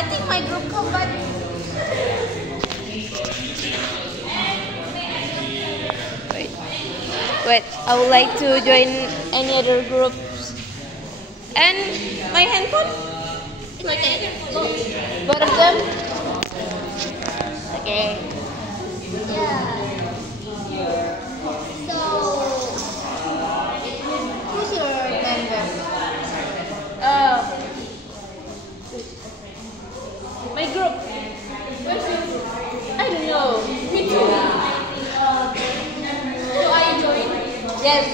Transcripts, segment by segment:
I think my group come back. Wait, I would like to join any other groups. And my handphone? Both of them? Okay. Yeah. So, who's your member? My group. I don't know. Me too. So I join? Yes.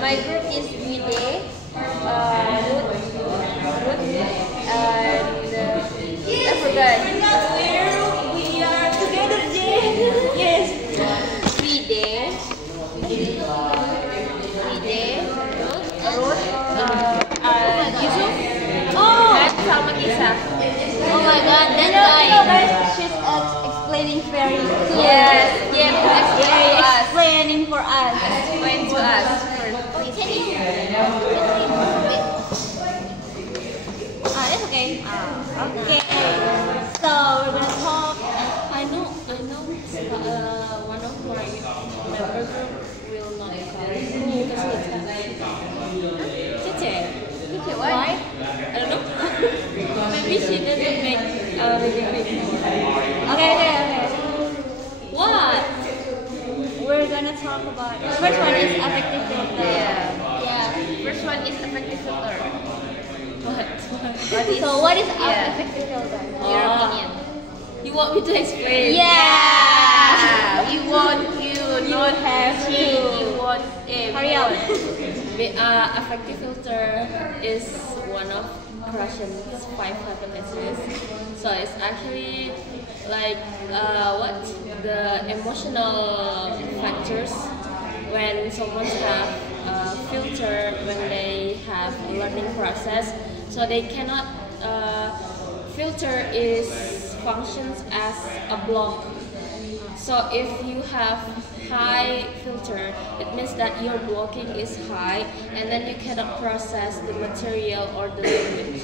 My group is Wide, Ruth, and I forgot. We are together, Jane. Yes. Wide, Ruth, Yusuf, and Salma Kisa. Oh my God, that guy. She's explaining very good. Yes, yes, Explaining for us. explain to us. Can you? That's okay. Okay. So we're gonna talk. I know. One of my member group will not come because it's Cici. Why? I don't know. Maybe she didn't make really big. Okay. What? We're gonna talk about. The first one is affective filter. Yeah. First one is affective filter. What? So what is Yeah. affective filter? Your opinion. You want me to explain? Yeah. We want you not have to. You want Hurry up. Affective filter is one of Krashen's 5 hypotheses. So it's actually like what the emotional factors when someone have a filter when they have a learning process. So they cannot filter is functions as a block. So if you have high filter, it means that your blocking is high and then you cannot process the material or the language.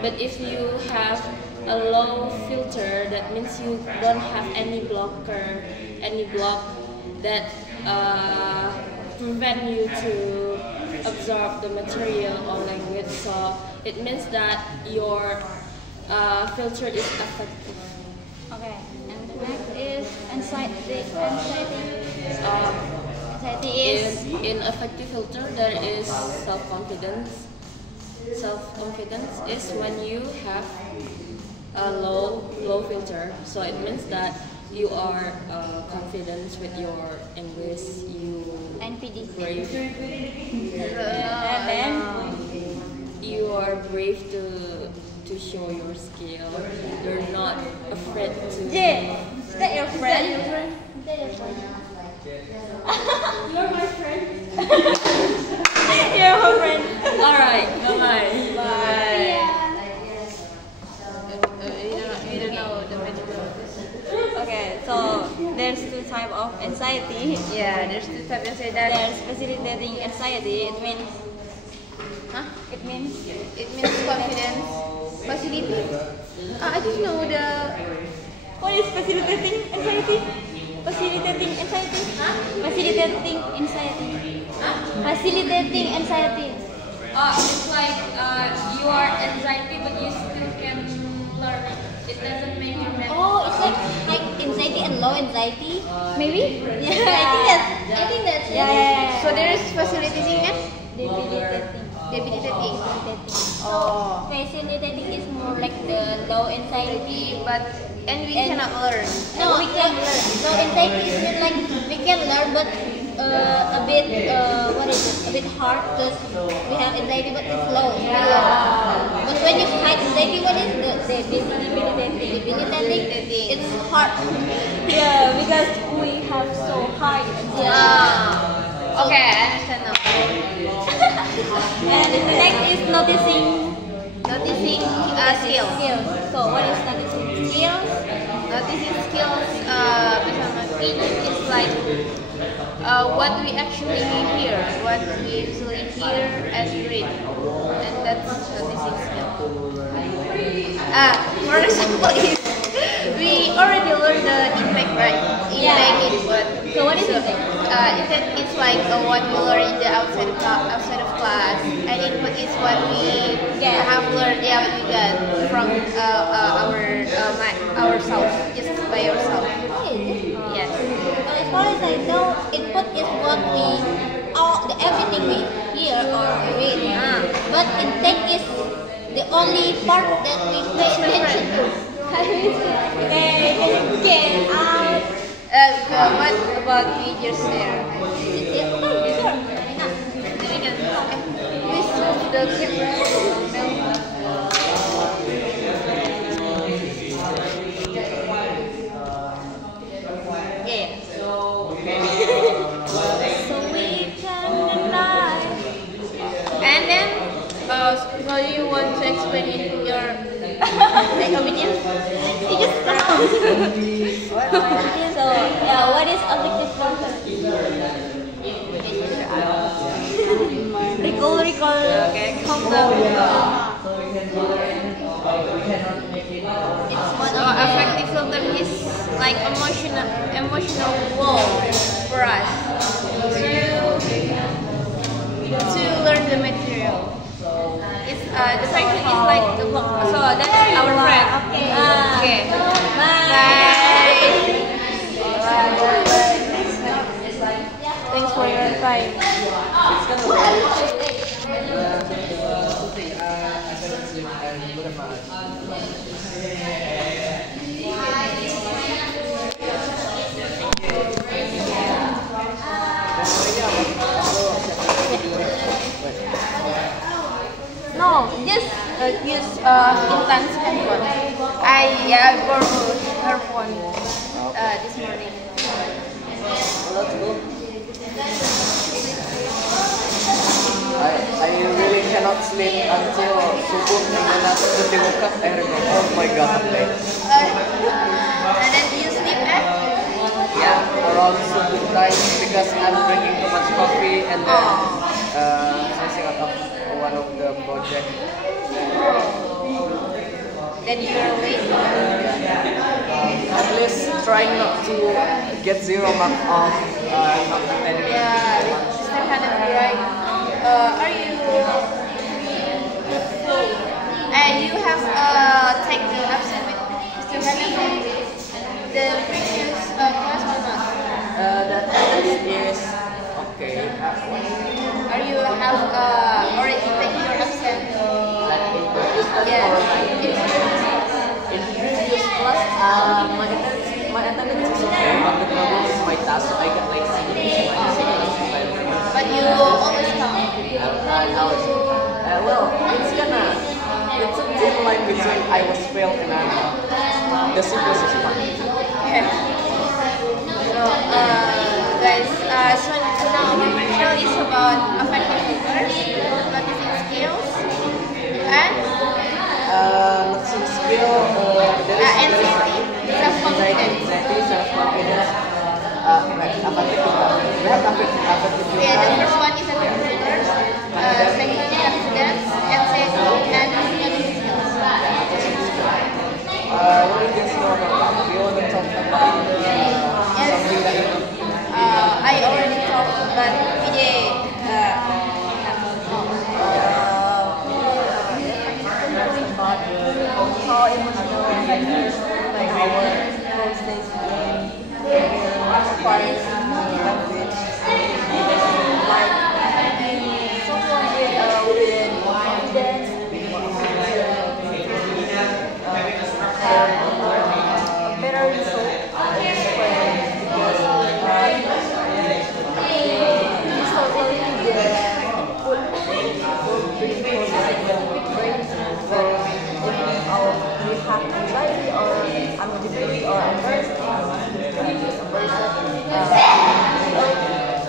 But if you have a low filter, that means you don't have any block that prevent you to absorb the material or language. So it means that your filter is effective. Okay. And next is anxiety. Anxiety is In affective filter, there is self-confidence. Self-confidence is when you have a low filter. So it means that you are confident with your English. You NPD. brave. And then You are brave to show your skill. You're not afraid to. Jay, is that your friend? You're my friend. You're her friend. All right. Bye. Bye. We don't know the medical. Okay, so there's two types of anxiety. Yeah, there's two types of that. There's facilitating anxiety. It means It means confidence. Facilitate. I just know the. what is facilitating anxiety? Facilitating anxiety? Facilitating anxiety. Facilitating anxiety. It's like you are anxiety, but you still can learn. It doesn't make you mental. Oh, it's like anxiety and low anxiety. Maybe. Yeah, I think that's. Yeah. So there is facilitating and Debilitating. Oh. Facilitating is more like the low anxiety, But we cannot learn. no, we can learn. Low anxiety is mean like we can learn, but a bit what is it? A bit hard because we have anxiety, but it's low. It's very low. But when you high anxiety, what is the debilitating? It's hard. Yeah, because we have so high anxiety. Okay, I understand now. And the next is noticing Skills. So what is noticing skills? Noticing skills, bersama ini is like what we actually hear, what we usually hear and read, and that's the listening skill. For example, is we already learned the impact, right? Impact is what. So what is impact? Impact is like what we learn in the outside of class, and input is what we have learned. Yeah, what we got from ourselves, just by ourselves. Yes. As far as I know, input is what everything we hear or read. But intake is the only part that we pay attention to. Get out. What about we just there? We switch the camera. Yeah. So we can deny. And then, so you want to explain your opinion? You just come. So, what is objective filter? Recall. Okay, calm down. So affective filter is like emotional wall for us to learn the material. It's the section is like the block. So that's our friend. Okay. Bye. Thanks for your time. No, just use Intan's handphone. I borrowed her phone this morning. I really cannot sleep until subuh and then after the woke up I remember, oh my god, I'm late. And then you sleep at? Yeah, around subuh time because I'm drinking too much coffee and then messing up one of the project. Then you're late? At least trying not to get 0 mark off academic. Yeah, Mr. Hanafi, right? Are you? You have taken the absent with Mr. Hanafi the previous class or not? That is okay. Are you have already taken your absent? In previous class, my attendance is okay, but the problem is my task, so I got like C. But you always come. Well, it's a thin line between I was failed and the simplest is fine. Okay. So, guys, so now our video is about affective filters, listening skills, and Listening skill, anxiety, self-confidence. Self-confidence. Yeah, the first one is affective filters, second confidence, anxiety, and listening skills. What do you guys know about that? Do you want to talk about something that you know? I already talked about PJ. How emotional factors like our process as far as language, like someone with confidence, better result because it's totally the we have anxiety or unmotivated or embarrassed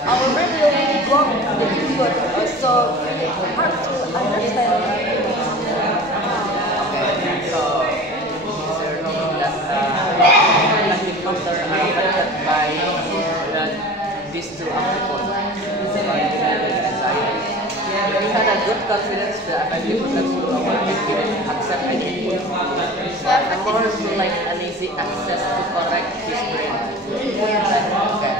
our brain will really block the input, so hard to understand. Okay, so you're knowing that to African language anxiety. If we had a good confidence, the effective reflex will automatically give accept anything. And more to like an easy access to correct his brain. Right? Okay.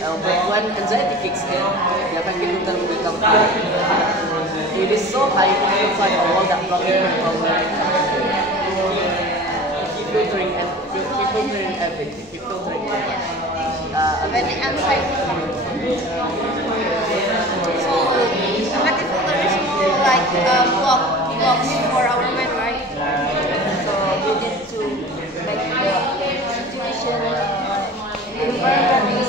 But when anxiety kicks in, the effective filter will become clear. It is so high it feels like a wall that blocks him from learning something new. Filtering everything. Filtering everything. When the anxiety comes. So effective filter is more like blocks for our mind, right? So we need to make the situation environment is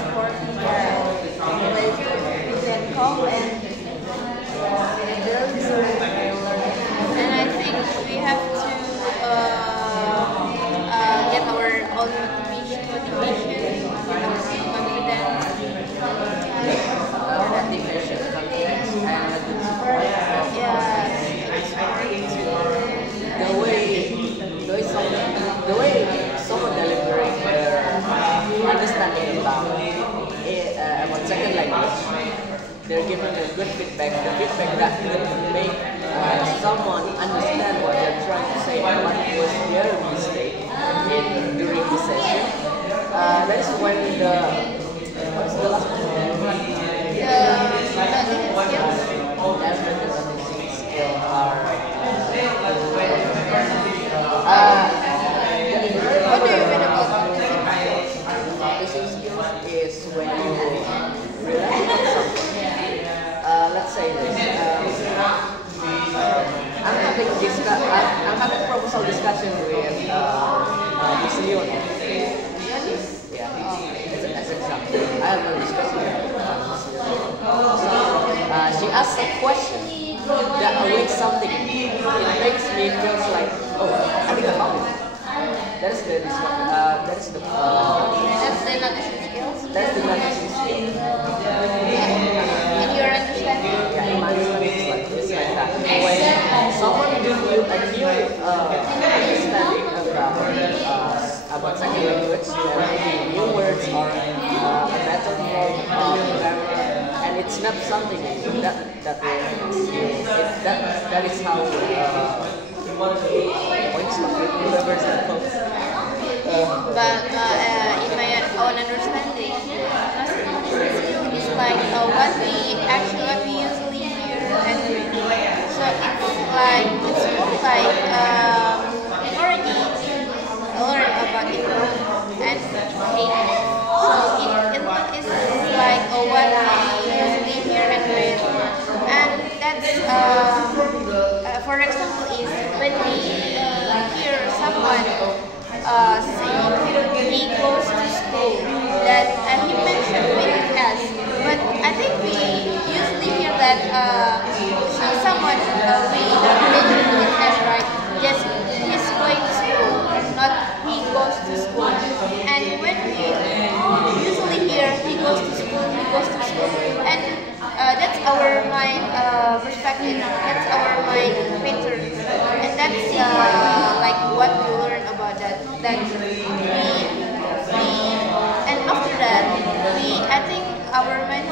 supporting we can calm and And I think we have to get our own motivation, get our own confidence. Motivation, confidence, and a good support. Yes. The way someone delivering their understanding about second language, they're giving a good feedback. The feedback that could make someone understand what they're trying to say and what was their mistake during the session. That is when what's the last one? Skill are What do you mean about noticing skills is when you realize something. Let's say this. I'm having proposal discussion with Miss Leon. Yeah, as an example. I have a discussion with Miss Leon. She asked a question that awakes something. It makes me feel like, oh, I think I found it. That's the That's the noticing skills. That's the noticing skill. In your understanding. Yeah, in my understanding, it's like that. When someone gives you a new understanding about second language, new words or a better form of grammar, and it's not something that is how delivers the post. But in my own understanding, noticing is like what we usually hear and read. So it's more like already learn about it and hate. So it is like what we usually hear and read, and that's for example is when we hear someone saying he goes to school that he mentioned with us, but I think we usually hear that someone we mention with us, right? Yes, he's going to school, not he goes to school. And when we usually hear he goes to school, and that's our mind perspective, that's our mind pattern, and that's like what we learn about that we and after that I think our mind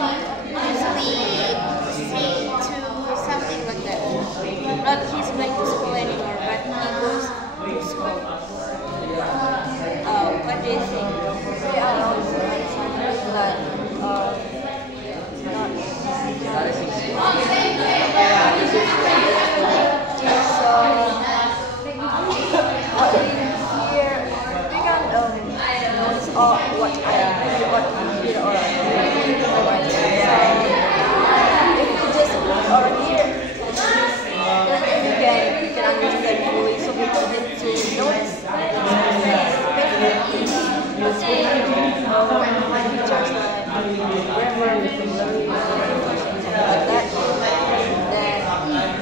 usually say to something like that, not he's going to school anymore, but he goes to school. What do you think? we are also understanding that here we can notice all what I hear or if you just look or hear, then you can understand fully. So we need to notice, when teachers grammar vocabulary something like that, then we can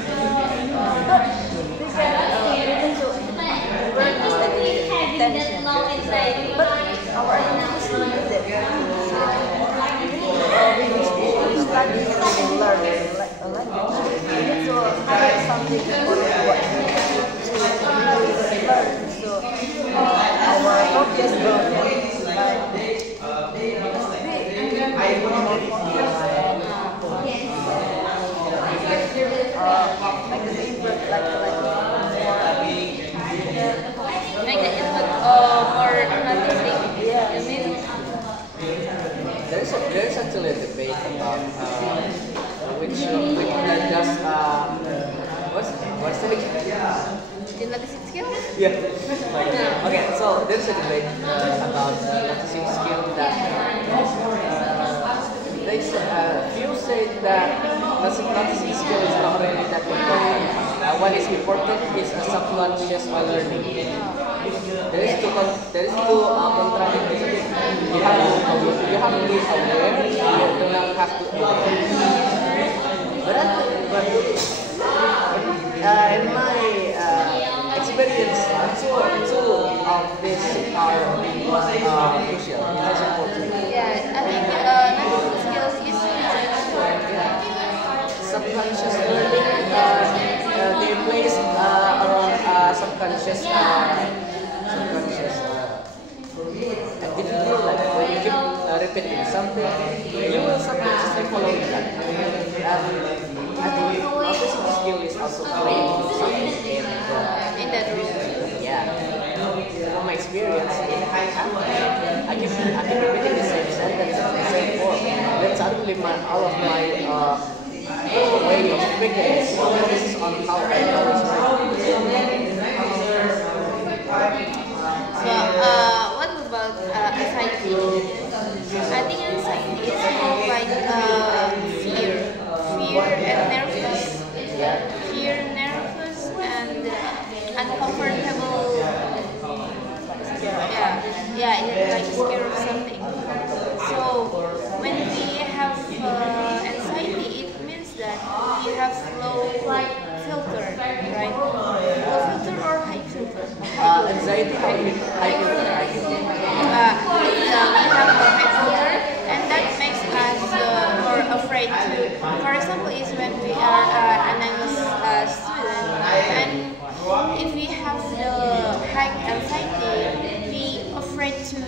begin to learn this attention. But our understanding is that we study and learn a language. We need to learn something important what we need to really learn. So our focus will be like actually a debate about which does what's the name? Linguistic skills? Yeah. Okay, so there's a debate about latticing skill that few say that latticing skill is not really that important. What is important is a subconscious learning. There is two contradictions. You have to be aware. You do not have to educate. But in my experience, two of these are crucial. It's important. Yeah, I think language skills is Subconscious learning, they place around subconscious activity, like when you keep repeating something, you will subconsciously follow that. I think noticing skill is also playing something in that room. yeah. From my experience, I keep repeating the same sentence in the same form. Then suddenly all of my way of speaking is focused on how I always So, what about anxiety? I think anxiety is more like fear and nervous, and uncomfortable. Yeah, it's like scared of something. So, when we have anxiety, it means that we have low filter, right? Low filter or high filter? anxiety, high filter. We have a high filter, and that makes us more afraid to. For example, is when we are an English student, and if we have the high anxiety, we afraid to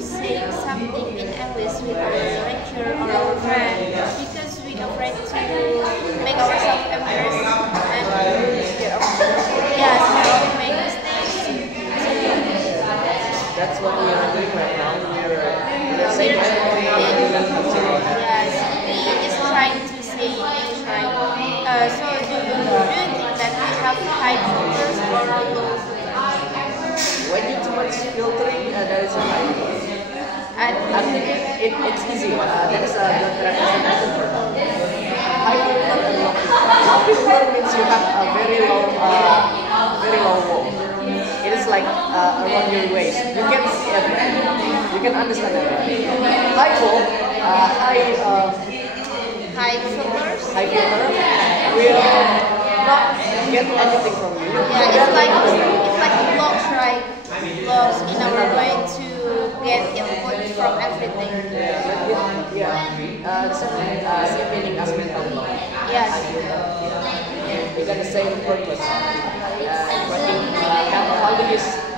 say something in English with our lecturer or our friend because we afraid to make ourselves embarrassed and yeah, scared of make mistakes. That's what we are doing right now. We're saying Yes, we just trying to say English right. So do you think that we have high filters or low filters? when you too much filtering, there is a high filter. I think it's easy. That is a good representation for that. High filter and low filter. Low filter means you have a very low wall. It is like around your waist. You can see everything. You can understand everything. High wall, High filters? high filter will not get anything from you. Yeah, it's like blocks, right? Blocks in our way to get input from everything. Same meaning as mental block. Yes. They got the same purpose.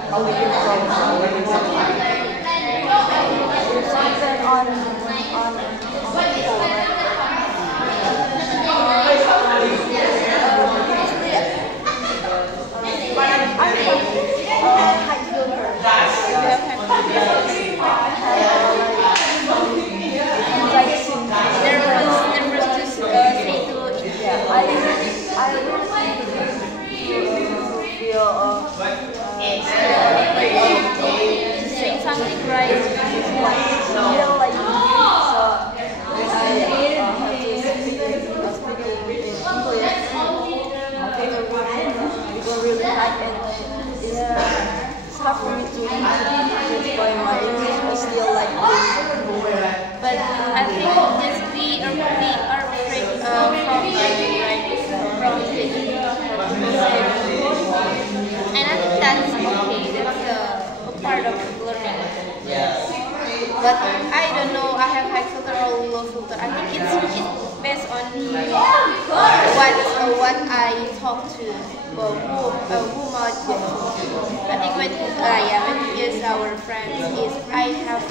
How do you from learning something? Something on Saying something right. It's hard for me to explain my English, but still like But I think just we are afraid from learning, right? From getting and I think that's okay. That's a part of learning. But I don't know. I have high filter or low filter. I think it's based on what I talk to or who I talk to. I think when we use our friends is I have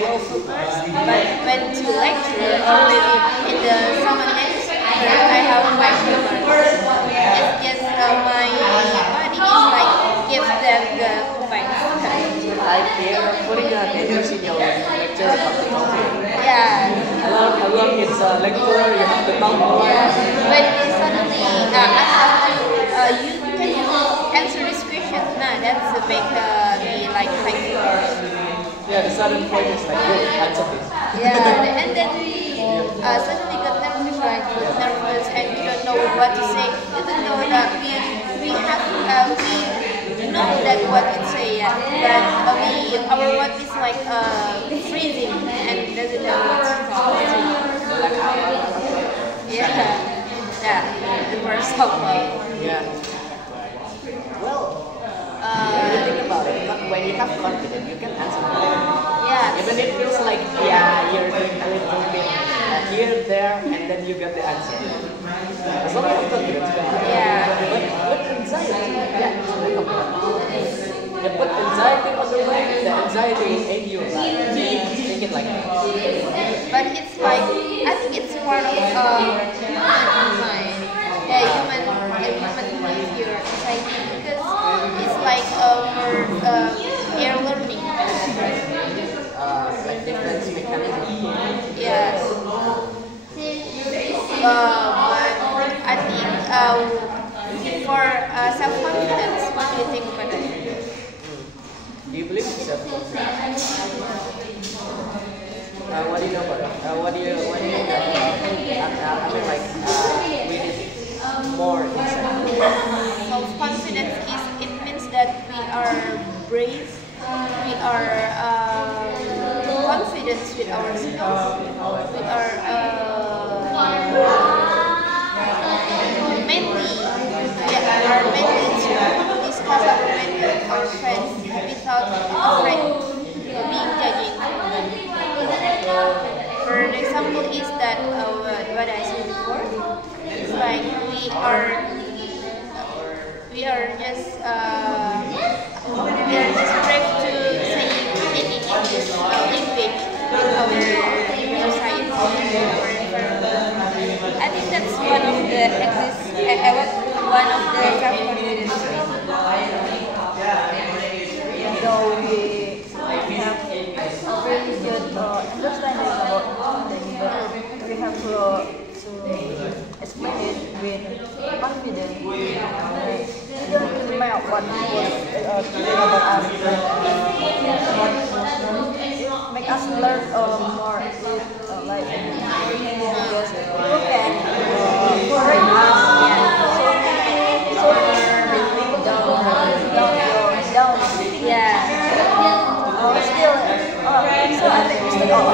low filters, but when to lecture or maybe in the someone next I have high filters. It's just my body is like give them the vibes. Like they're putting the attention in your lecture about the topic. Yeah. lecturer, you have to talk more. When you suddenly ask to you can you answer this question? Nah, that's a big me like Yeah, the sudden point is like, yo, answer this. yeah, and then we suddenly got nervous, right? Got nervous, and we don't know what to say. Even though that we have we know that what we say, yeah, but our what is like freezing and doesn't know what to say. Yeah, the first of all. Yeah. Well, when you think about it, when you have confidence, you can answer anything. Yeah. Even it feels like, yeah, you're doing a little bit here, there, and then you get the answer. As long as you have confidence, you can do it. Yeah. But anxiety, yeah, think about it. You put anxiety on the way, the anxiety will end your life. Think it like that. But it's like I think it's part of human mind, human behavior anxiety because it's like air learning. Like defense mechanism. Yes. But I think for self-confidence, what do you think about that? Do you believe in self-confidence? What do you know about it? What do you think that? I mean, like, we need more insight. Self-confidence it means that we are brave, we are confident with ourselves, we are mainly to discuss our mental with our friends without afraid of being judging. For example, is that what I said before? It's like we are just brave to say any English language with our society and our environment. I think that's one of the self-confidence. Though we have a very good understanding about things, but we have to explain it with confidence. We don't really matter what people think about us, but it makes us learn more. Like just look at correct us, down. Yeah. So I think we still all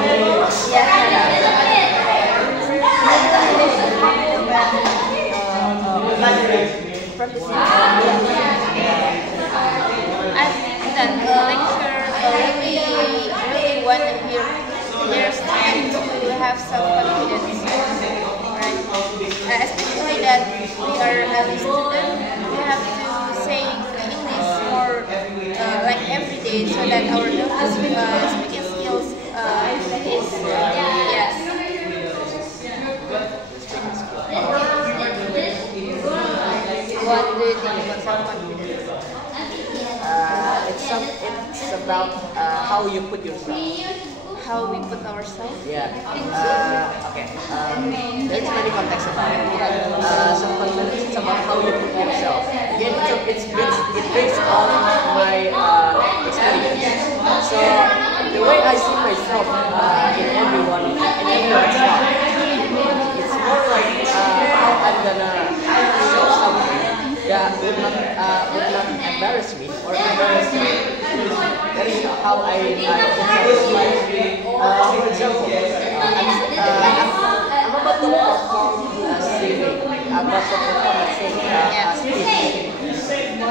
I think that the lecturer really want to hear their students to have self-confidence, right? Especially that we are a student, we have to say English more like every day so that our speaking skills is yes. What do you think about self-confidence? It's about how you put yourself. How we put ourselves? Yeah. Okay. There's many contexts about it. Self-confidence is about how you put yourself. Again, it's based on my experience. So the way I see myself in everyone's life, it's more like how I'm gonna show something that would not embarrass me or embarrass me. That is how I put myself. For example, I'm about to perform singing. I'm about to perform speech.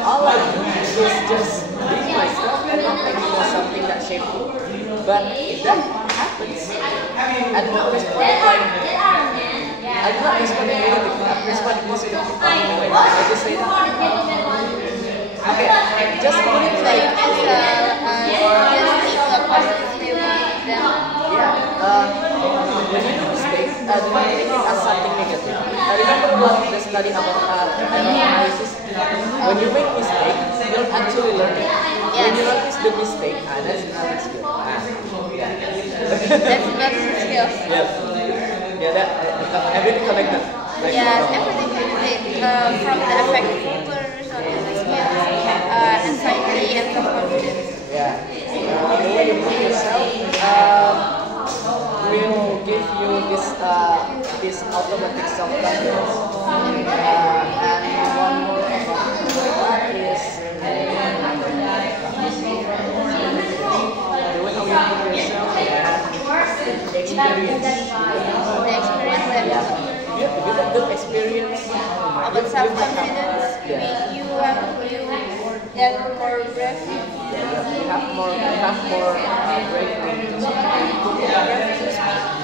All I do is just be myself and not making something that's shameful. But if that happens, I don't respond like I'm not responding negatively. I'm responding positively. I just say that. Okay, just put it like just keep a positive feeling then. yeah. When you do mistakes, do not take it as something negative. Remember what the study about error analysis? When you make mistakes, you're actually learning. When you notice the mistake, that's good. That's skill. Yeah. Yeah, that everything connected. Like, Yes, everything connected from the affective filters on the skills, anxiety and self-confidence. yeah. The way you put yourself will give you this automatic self-confidence. And one more about that is the way how you put yourself and the experience. The experience that With a good experience about self-confidence, you get more breath. you have more breakthrough to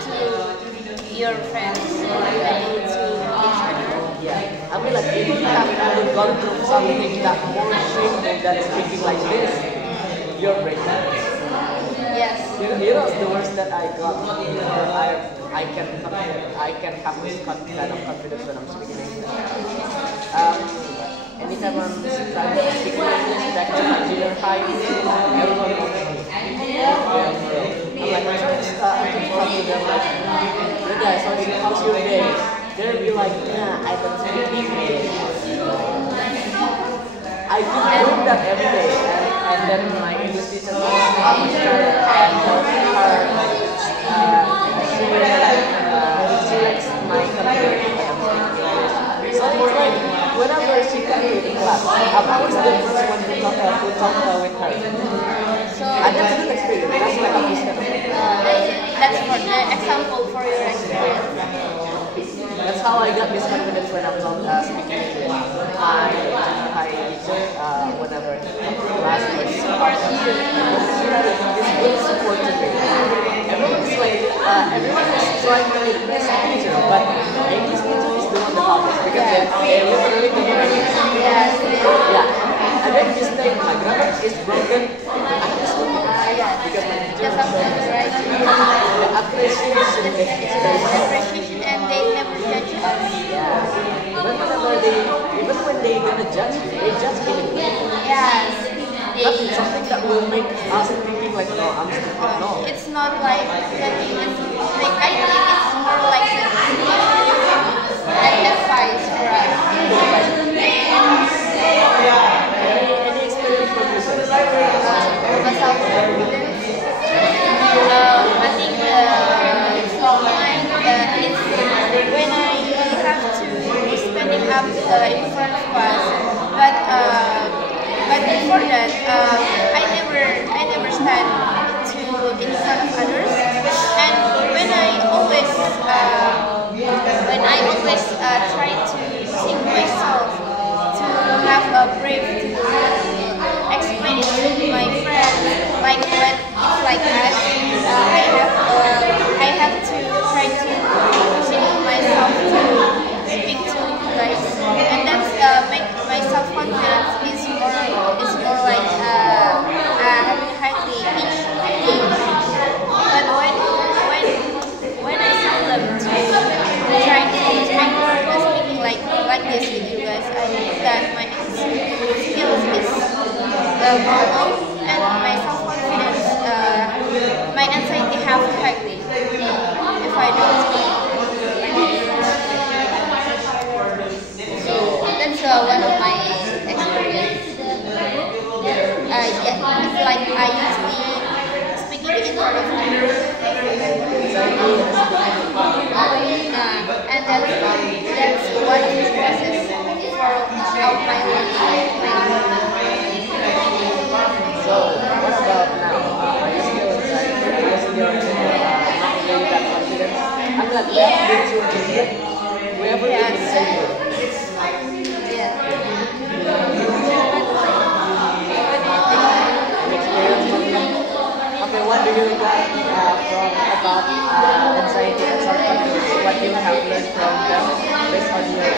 To your friends and to each other. yeah. I mean like if you have ever gone through something that more shameful than speaking like this, you're breaking. Yes. You know the worst that I got before I can have this kind of confidence when I'm speaking English. Anytime I'm trying to speak English back to my junior high, everyone knows me. I'm like, I'm trying to talk to them like, hey guys, how's your day? They'll be like, yeah, I don't speak English. I keep doing that every day, and then my English teacher was and she likes my confidence. So it's like whenever she comes to the class, I'm always the first one to talk with her. And that's a good experience. That's why I'm used to it. That's for the example for your experience. That's how I got this confidence when I'm speaking English. My junior high teacher, whenever he comes to class, she had this good support to me. Everyone is trying to impress the teacher, but the English teacher is the one that helps because they literally know English. Yes. Yeah. And then this day, my grammar is broken. I just do it. Because my teacher Just sometimes, right? the appreciation is very strong. Appreciation and they never judge us. Yeah. But even when they gonna judge, they judge in a way. Yes. Not something that will make us thinking like, no, I'm stupid. No. It's not like judging. I think it's more like an advice for us. Any experience from this? For self-confidence. I think it's when I have to be standing up in front of us, but before that, I never stand in front of others, and when I always try to sing myself, to have a brave to explain it to my friends, like when it's like that, I have to try to sing myself to speak to you guys, and that's make my self confidence is more like having highly each day. But when I tell them to try to speaking like this with you guys, I think that my skills is normal and my self confidence, my anxiety have highly if I don't speak. So that's one of my experience. It's like I usually speaking in front of others. And that's one process throughout my life. So, what about now? Are you still excited? Are you still not really that confident? I'm glad we have been through this. We haven't been in the same way. Okay, what do you got from about anxiety and self-confidence? What you have learned from them based on your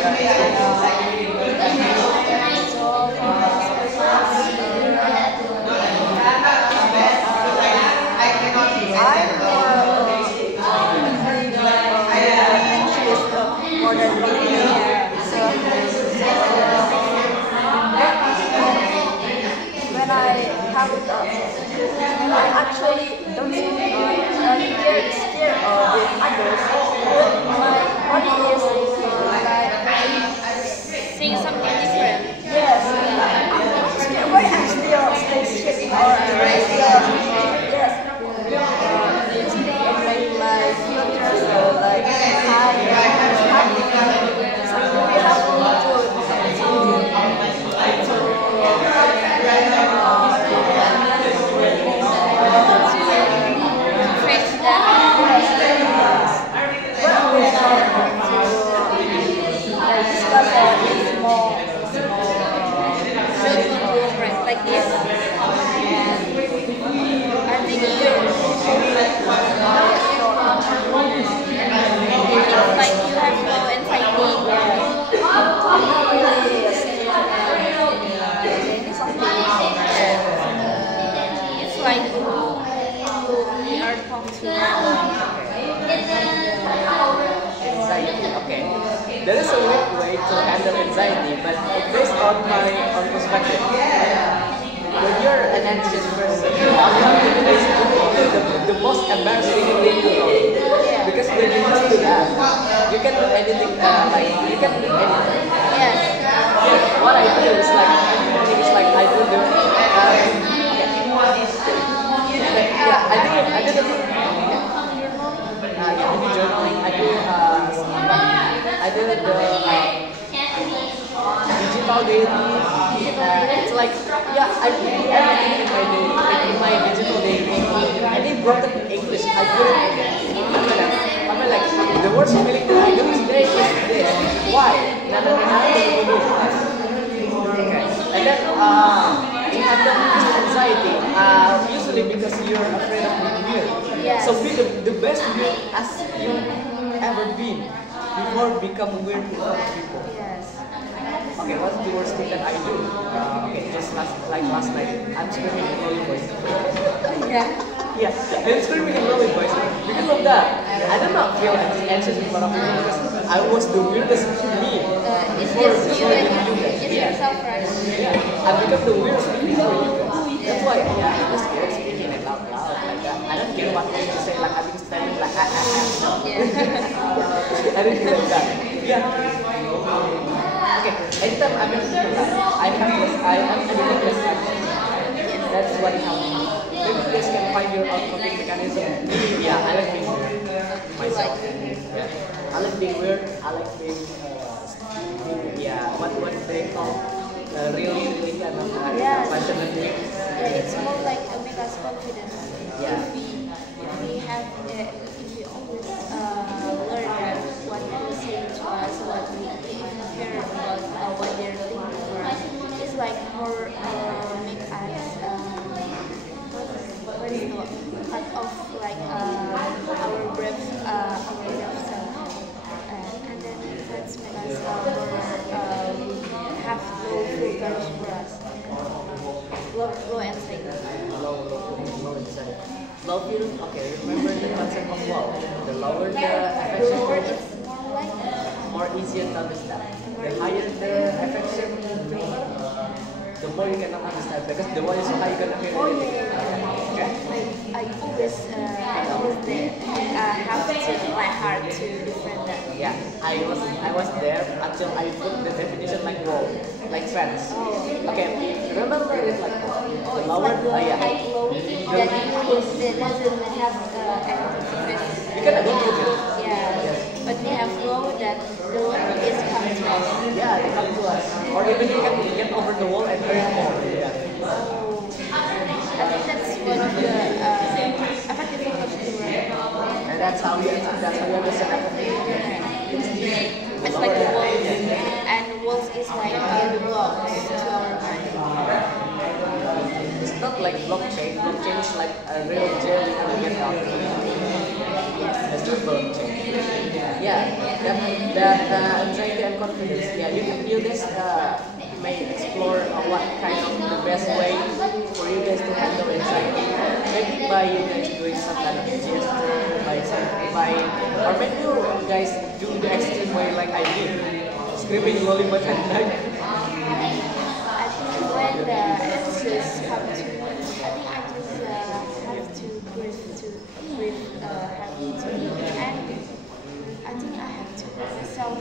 More than when I actually don't scared with others. like who we are talking to now. Anxiety. Okay. There is a weird way to handle anxiety, but based on my own perspective. When you're an anxious person, all you have to do is do the most embarrassing thing to know. Because when you're used to that, you can do anything. You can do anything. Yes. What I do is like every morning is like I do the. Yeah, I do the thing. I do journaling. I do the digital daily. It's like I do everything in my digital daily. I did broken English. I put it in. I mean like the worst feeling that I do today is this. Why? Okay. And then you have this anxiety. Usually because you're afraid of being weird. Yes. So be the best weird as you ever been before become weird to other people. Yes. Okay, what's the worst thing that I do? Okay, just last night, I'm screaming in Rolling Boys. Yeah. Yeah, I'm screaming in Rolling Boys. Because of that, I did not feel anxious in front of people because I was the weirdest me. It's Before just you with and you guys. it's Yeah. yourself, right? Yeah, I become the weirdest me before you guys. That's why I'm just scared speaking it out loud like that. I don't care what words to say, like I've been standing like no. Yeah. I don't feel like that. Yeah. Okay, anytime I'm in class, I am doing this. That's what helps me. Maybe you guys can find your own coping mechanism. Yeah, I like being weird myself. Yeah. I like being weird. I like being what they call really kind of Yes. passionate thing. Yeah, it's more like a make us confident. Yeah. If we have if we always learn that what people say to us, what we care about, what they're thinking for us, it's like more make us what is the cut off like our brave self, and then that's make us more have low filters for us. Low anxiety. Low inside. Low feeling. Okay, remember the concept of low. The lower the The lower affection, it's more like more easier to understand. The higher the affection filter, the more you cannot understand because the one is so high you cannot feel oh it. yeah. Okay. I always have to my heart to defend that. Yeah, I was there until I put the definition like wall, like fence. Okay, remember it like the It's lower. like the Yeah. high low that you that doesn't have anything to You cannot go through it. yeah, but we have low that the one is coming to us. Yeah, they come to us, or even you can get over the wall and earn more. Yeah. I think that's one of the effective filters, right? And that's how you understand everything. It's like the walls, and walls is like the blocks to our mind. It's not like blockchain. Blockchain is like a real jail you can get out. It's not blockchain. Yeah, that anxiety and confidence. Yeah, you guys may explore what kind of the best way for you guys to handle anxiety. Maybe by you guys doing some kind of gesture, or maybe you guys do the extreme way like I did, screaming lollipop at night. I think when the answers come to me, I think I just have to breathe happy to me, and I think I have to make myself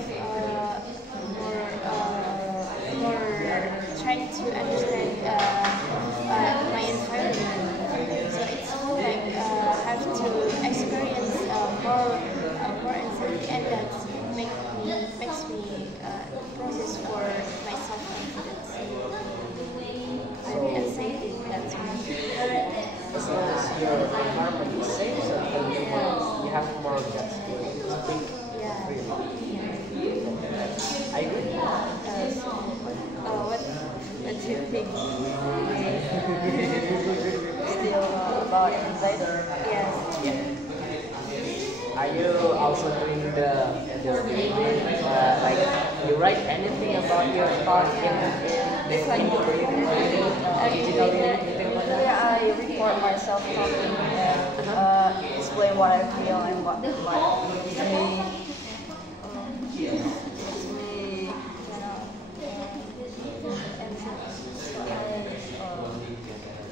more trying to understand my environment. So it's more like have to experience more anxiety, and that makes me process for my self confidence. I'm anxiety. That's why. As long as your environment is safe, so you have more guts to speak Yeah. freely. I agree. What do you think? Still about anxiety. Yes. Are you also doing the like you write anything about your thought in It's like digital? where I record for myself talking and explain what I feel and what makes me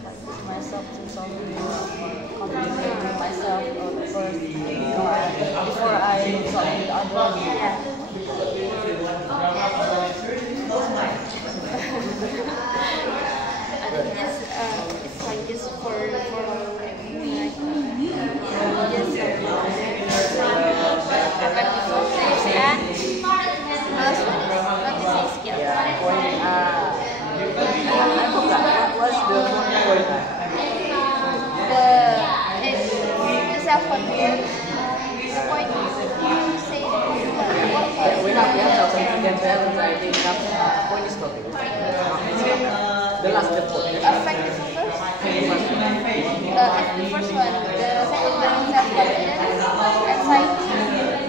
practice myself to something communicate with myself first before I talk with others. I think it's like just for like just effective filters and last one is noticing skills. Yeah, point. I forgot. What's the point? The self-confidence point you say We have self-confidence. I think point is talking. The last the point. effective filters. The first one, the second one is self-confidence, anxiety,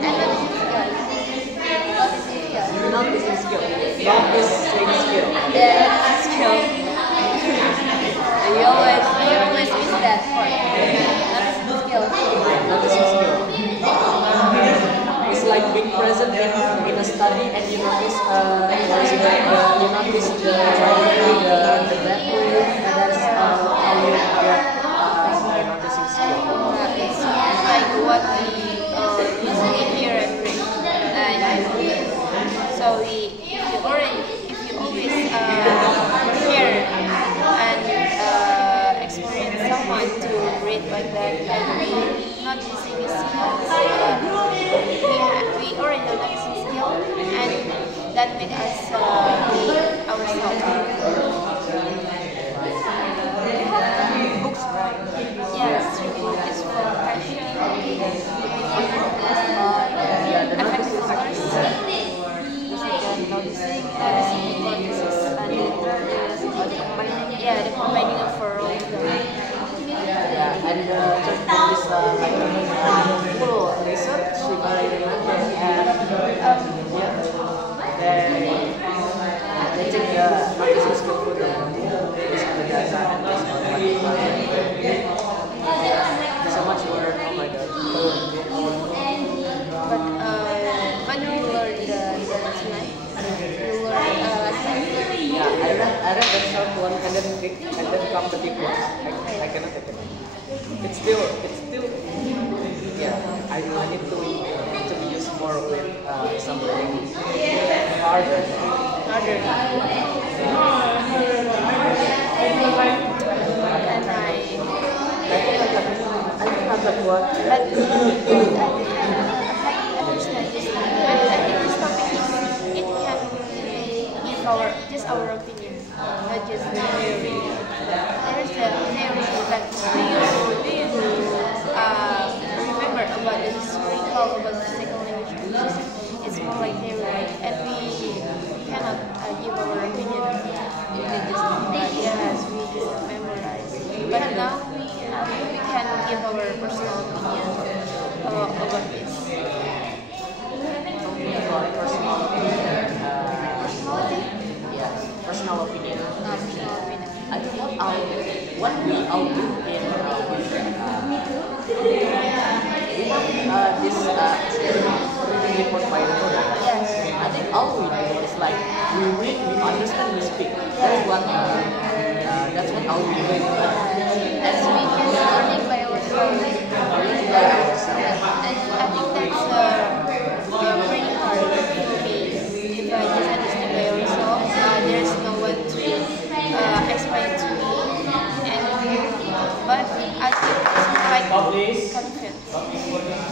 and noticing skills. Noticing skill. The noticing skill. You always miss that part. Noticing skill. It's like being present in a study and you notice you notice the background, and that's how you get noticing skill. It's like what we usually hear and read. So if you always hear and experience someone to read like that and noticing his skills, we already know noticing skill, and that makes us be ourselves. Books, right? Yes, it's for passion. Yeah, the noticing Yeah, the combining of all of them. Yeah, and just this full research, if I remember, and they take the noticing skill for the data and this one. So much work. Oh my god. But when you learn the tonight, you learn Yeah, I read that short one and then come the deep one. I cannot take it. It's still yeah. I need to be used more with something harder. and I think that's what. I understand this. I think this topic it can give our opinion, not just the theory. There's the theory that do you remember about the historical about the second language acquisition? It's more like theory, right? And we cannot give our opinion. We just memorize. But now we can give our personal opinion about this. Personal opinion. Yeah, personal opinion. Personal opinion. I think what we all do in this report by the code. Yes. I think all we do is like we read, we understand, we speak. That's what all we do. As we can learn it by ourselves. Learn by ourselves. And I think that's pretty hard case. If I just understand by ourselves, there's no one to explain to me. But I think it's more like confidence.